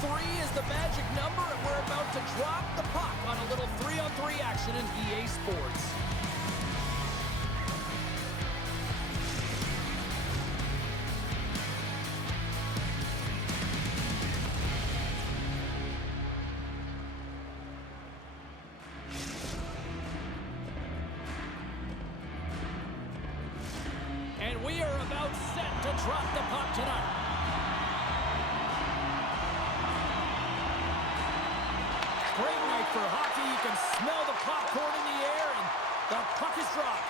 Three is the magic number, and we're about to drop the puck on a little 3-on-3 action in EA Sports. And we are about set to drop the puck tonight. Great night for hockey. You can smell the popcorn in the air, and the puck is dropped.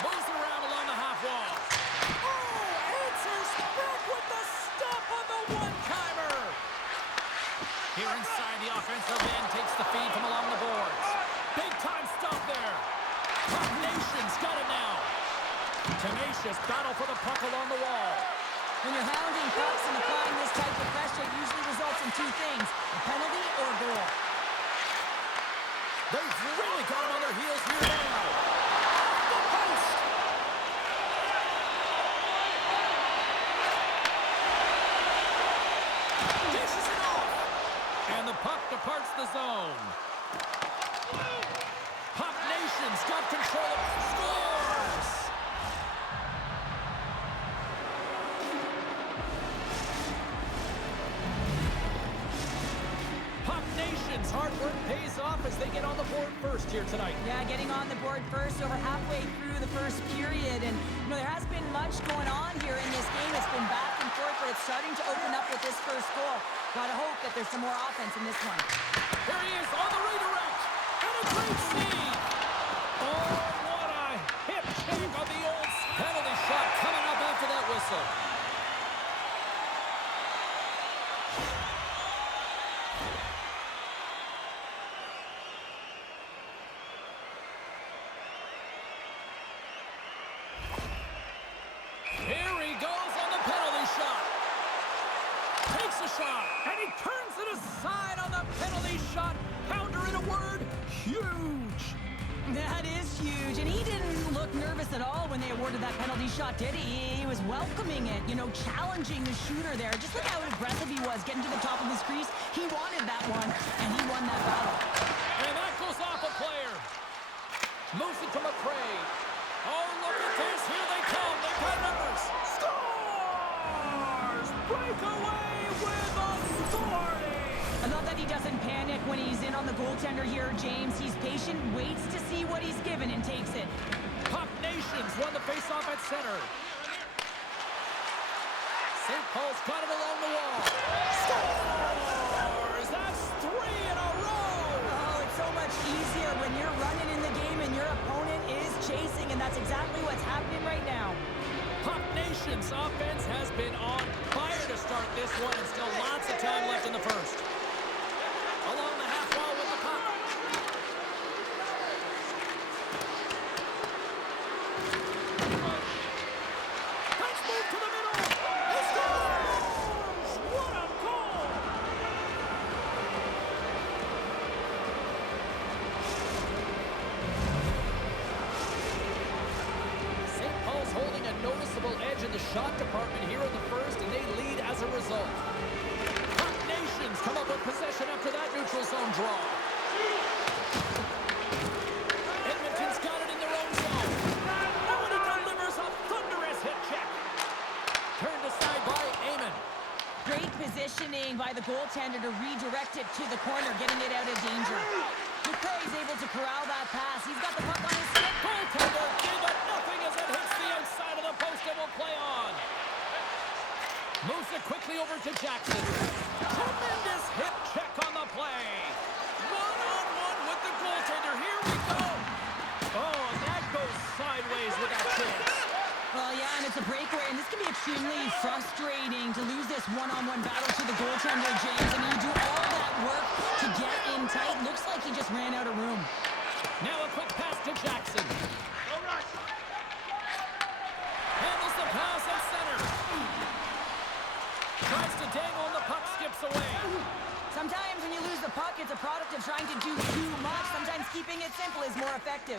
Moves around along the half wall. Oh, answers back with the stop on the one-timer. Here inside, the offensive end takes the feed from along the boards. Big-time stop there. Puck Nation's got it now. Tenacious battle for the puck along the wall. When you're hounding pucks and applying this type of pressure, it usually results in two things, a penalty or a goal. They've really got him on their heels here now. Off the post! Dishes it off! And the puck departs the zone. Puck Nation's got control of it. Scores! Nation's hard work pays off as they get on the board first here tonight. Yeah, getting on the board first over halfway through the first period. And, there has been much going on here in this game. It's been back and forth, but it's starting to open up with this first goal. Gotta hope that there's some more offense in this one. There he is on the redirect. And a great save. Oh, what a hip check on the old penalty shot coming up after that whistle. Here he goes on the penalty shot. Takes a shot, and he turns it aside on the penalty shot. Pounder in a word, huge. That is huge, and he didn't look nervous at all when they awarded that penalty shot, did he? He was welcoming it, challenging the shooter there. Just look how aggressive he was, getting to the top of his crease. He wanted that one, and he won that battle. And that goes off a player. Moves it to McRae. Oh, look at this. Here they come. They've got numbers. Scores! Breakaway with authority. I love that he doesn't panic when he's in on the goaltender here, James. He's patient, waits to see what he's given, and takes it. Puck Nations won the faceoff at center. St. Paul's got it along the wall. Scores! That's 3 in a row! Oh, it's so much easier when you're running in the game and your opponent is chasing, and that's exactly what's happening right now. Puck Nation's offense has been on fire to start this one, and still lots of time left in the first. Along the half wall with the puck. Let's move to the middle. He scores! What a goal! St. Paul's holding a noticeable edge in the shot department here in the first, and they lead as a result. Puck Nations come up with possession after that neutral zone draw. Edmonton's got it in their own zone. Oh, and he delivers a thunderous hit check. Turned aside by Amon. Great positioning by the goaltender to redirect it to the corner, getting it out of danger. McRae's able to corral that pass. He's got the puck on his stick. Goaltender gave it nothing as it hits the outside of the post and will play on. Moves it quickly over to Jackson. Tremendous hip check on the play. One-on-one with the goaltender. Here we go. Oh, that goes sideways with that chance. Well, yeah, and it's a breakaway, and this can be extremely frustrating to lose this one-on-one battle to the goaltender, James. I mean, you do all that work to get in tight. Looks like he just ran out of room. Now a quick pass to Jackson. Handles the pass at center. Tries to dangle and the puck skips away. Sometimes when you lose the puck, it's a product of trying to do too much. Sometimes keeping it simple is more effective.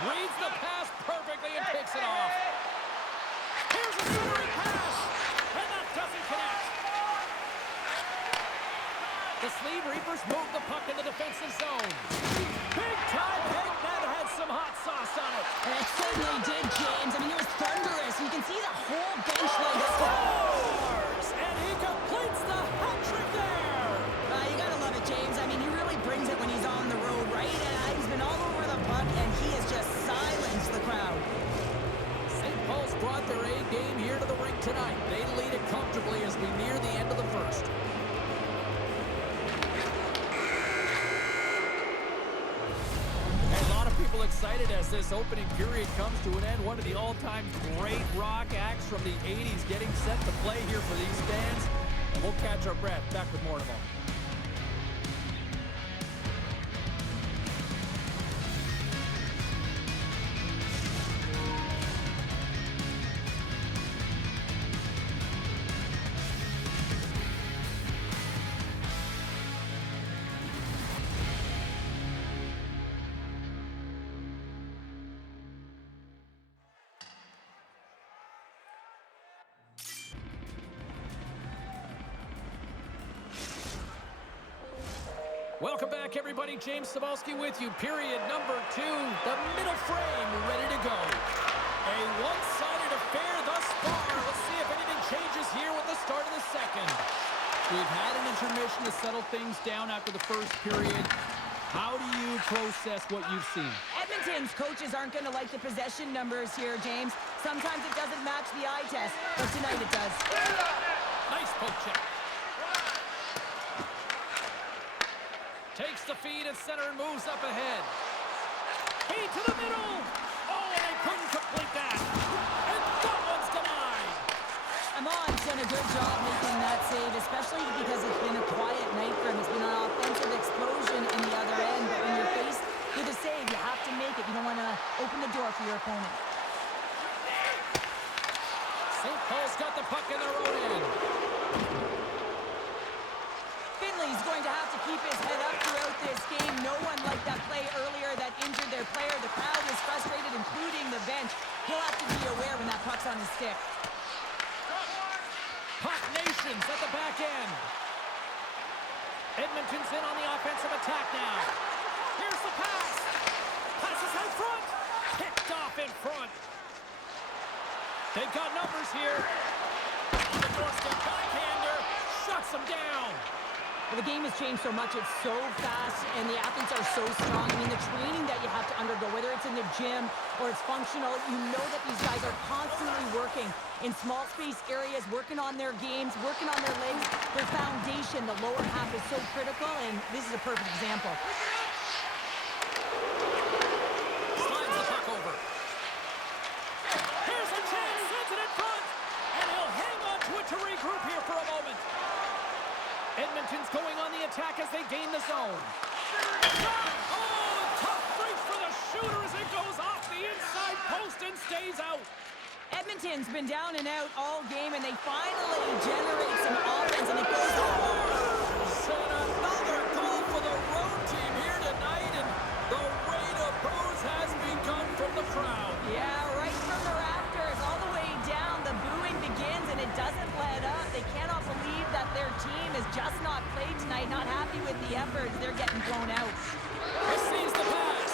Reads the pass perfectly and picks it off. Here's a scoring pass, and that doesn't connect. excited as this opening period comes to an end. One of the all-time great rock acts from the 80s getting set to play here for these fans. And we'll catch our breath. Back with more in a moment. Welcome back, everybody. James Cybulski with you. Period number 2. The middle frame ready to go. A one-sided affair thus far. Let's see if anything changes here with the start of the second. We've had an intermission to settle things down after the first period. How do you process what you've seen? Edmonton's coaches aren't going to like the possession numbers here, James. Sometimes it doesn't match the eye test, but tonight it does. Nice poke check. Takes the feed at center and moves up ahead. Feed to the middle. Oh, and they couldn't complete that. And that one's denied. Amon's done a good job making that save, especially because it's been a quiet night for him. It's been an offensive explosion in the other end, but when you're faced with a save, you have to make it. You don't want to open the door for your opponent. St. Paul's got the puck in their own end. Finley's going to have to keep his head up throughout this game. No one liked that play earlier that injured their player. The crowd is frustrated, including the bench. He'll have to be aware when that puck's on his stick. Puck Nations at the back end. Edmonton's in on the offensive attack now. Here's the pass. Passes out front. Picked off in front. They've got numbers here. On the doorstep, backhander. Shuts them down. Well, the game has changed so much. It's so fast, and the athletes are so strong. I mean, the training that you have to undergo, whether it's in the gym or it's functional, you know that these guys are constantly working in small space areas, working on their games, working on their legs. Their foundation, the lower half, is so critical, and this is a perfect example. Slides the puck over. Here's a chance, sends it in front, and he'll hang on to it to regroup here for a moment. Edmonton's going on the attack as they gain the zone. Oh, tough break for the shooter as it goes off the inside post and stays out. Edmonton's been down and out all game, and they finally generate some offense, and it goes over. And another goal for the road team here tonight, and the rate of booze has begun from the crowd. Yeah, right from the rafters, all the way down. The booing begins, and it doesn't let up. They cannot believe that their team has just not played tonight, not happy with the efforts. They're getting blown out. Receives the pass.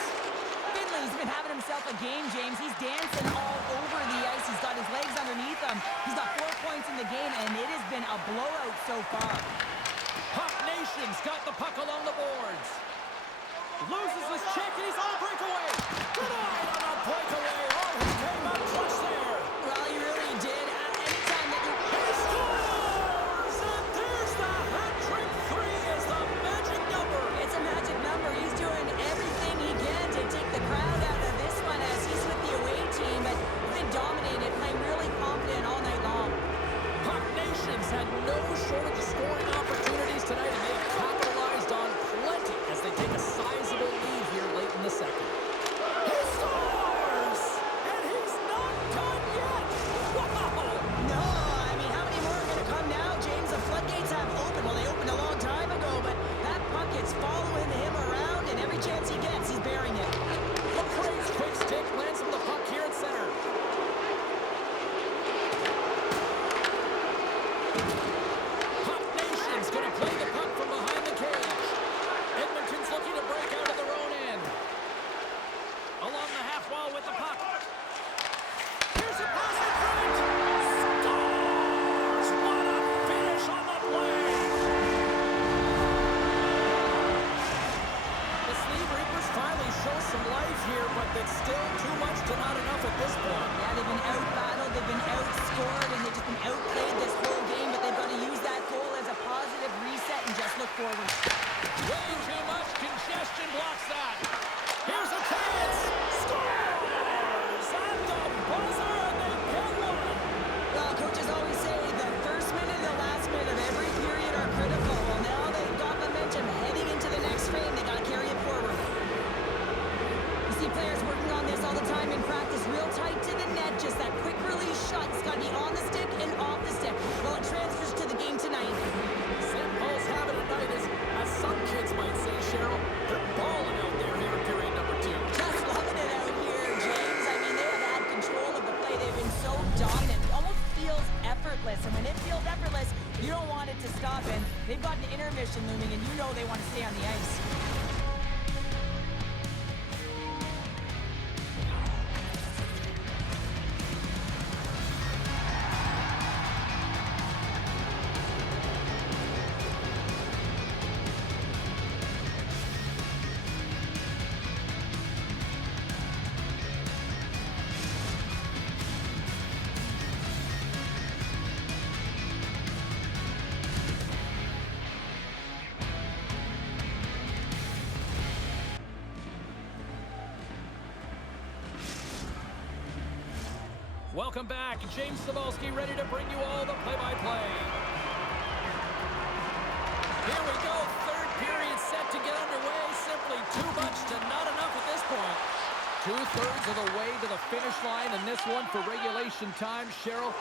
Finley's been having himself a game, James. He's dancing all over the ice. He's got his legs underneath him. He's got 4 points in the game, and it has been a blowout so far. Puck Nation's got the puck along the boards. Loses his check, and he's on a breakaway. Denied on a breakaway. Oh, he came up clutch there. Well, he really did. Anytime that you... He scores! And there's the hat-trick 3 as the magic number. It's a magic number. He's doing everything he can to take the crowd out of this one as he's with the away team, but been dominated, playing really confident all night long. Puck Nations had no shortage of scoring opportunities tonight, and they have capitalized on plenty as they take a sizable lead here late in the second. He scores! And he's not done yet! Wow! No, I mean, how many more are going to come now, James? The floodgates have opened. Well, they opened a long time ago, but that puck is following him around, and every chance he gets, he's burying it. McRae's quick stick lands him the puck here at center. Puck Nation's going to play the puck from behind the cage. Edmonton's looking to break out of their own end. Along the half wall with the puck. Here's a pass in front. Scores! What a finish on the play! The Sleeve Reapers finally show some life here, but it's still too much to not enough at this point. Yeah, they've been out-battled, they've been outscored, and they've just been outplayed this whole game, but they've got to use that goal as a positive reset and just look forward. Way too much congestion blocks that. Here's a chance. Score! You don't want it to stop, and they've got an intermission looming, and you know they want to stay on the ice. Welcome back. James Cybulski ready to bring you all the play-by-play. Here we go. Third period set to get underway. Simply too much to not enough at this point. 2/3 of the way to the finish line in this one for regulation time. Cheryl,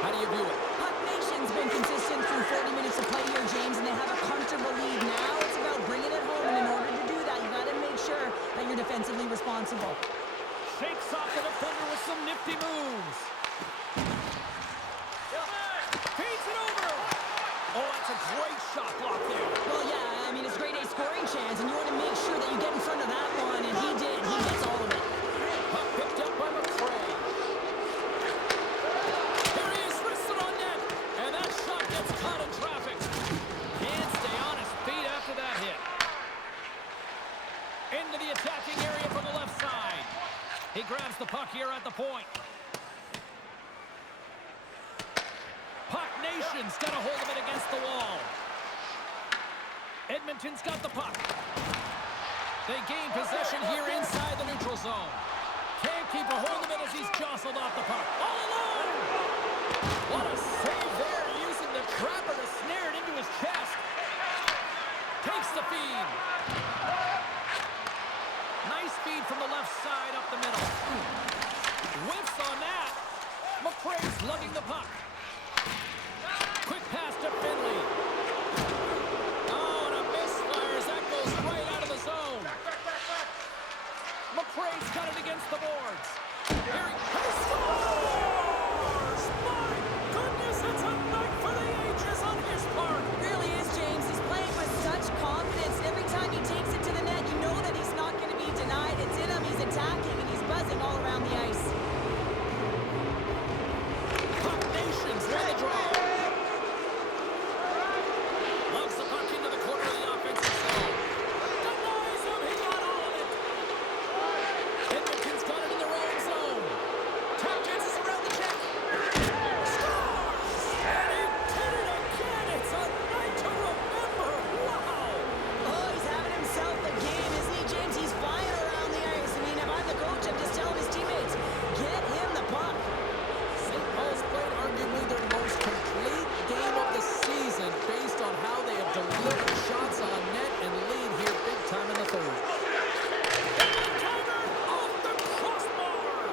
how do you view it? Puck Nation's been consistent through 40 minutes of play here, James, and they have a comfortable lead. Now it's about bringing it home, and in order to do that, you got to make sure that you're defensively responsible. Shakes off the defender with some nifty moves. Feeds it over. Oh, that's a great shot block there. Well, yeah, I mean, it's a grade A scoring chance, and you want to make sure that you get in front of that one, and he did. He gets all of it. Puck picked up by McCray. Here he is, wristed on net, and that shot gets caught in traffic. Can't stay on his feet after that hit. Into the attacking area from the left side. He grabs the puck here at the point. Puck Nation's got a hold of it against the wall. Edmonton's got the puck. They gain possession here inside the neutral zone. Can't keep a hold of it as he's jostled off the puck. All alone! What a save there, using the trapper to snare it into his chest. Takes the feed. Nice feed from the left side up the middle. Whiffs on that. McCray's lugging the puck. Quick pass to Finley. Oh, and a misfire as that goes right out of the zone. McCray's got it against the boards. Here he scores! My goodness, it's a night for the ages on his part. It really is, James. He's playing with such confidence. Every time he takes it to the net, you know that he's not going to be denied. It's in him. He's attacking, and he's buzzing all around the ice. Puck Nation's won the draw. Lugs the puck into the corner of the offensive zone. Denies him. He got all of it. Edmonton's got it in their own zone. Tap chances around the check. Scores! And he did it again. It's a night to remember. Wow! Oh, he's having himself a game, isn't he, James? He's flying around the ice. I mean, if I'm the coach, I'm just telling his teammates, get him the puck. St. Paul's played arguably their most complete game of the season based on how they have delivered shots on net and lead here big time in the third. One-timer off the crossbar!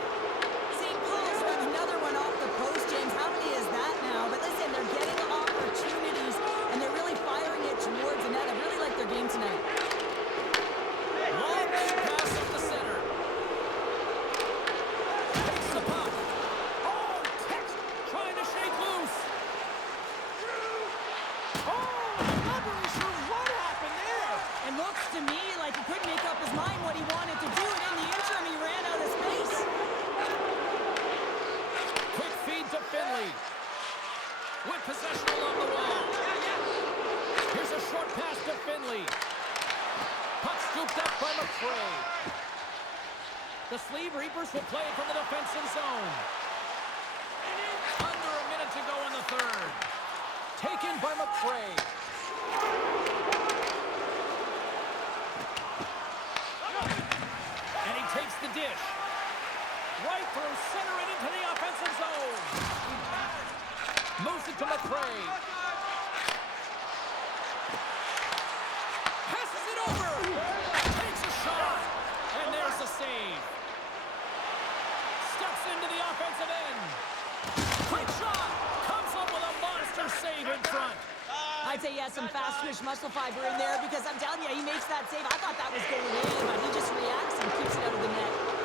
St. Paul's with another one off the post, James. How many is that now? But listen, they're getting opportunities, and they're really firing it towards the net. I really like their game tonight. Long pass up the center. Takes the puck. Oh, Tex trying to shake loose. Oh, I'm not really sure what happened there. It looks to me like he couldn't make up his mind what he wanted to do, and in the interim, he ran out of space. Quick feed to Finley. With possession along the wall. Here's a short pass to Finley. Puck scooped up by McCray. The Sleeve Reapers will play it from the defensive zone. Under a minute to go in the third. Taken by McCray. And he takes the dish. Right through center and into the offensive zone. Moves it to McCray. Passes it over. Takes a shot. And there's the save. Steps into the offensive end. Quick shot. Comes up with a monster save in front. I'd say he has some fast twitch muscle fiber in there because I'm telling you, he makes that save. I thought that was going in, but he just reacts and keeps it out of the net.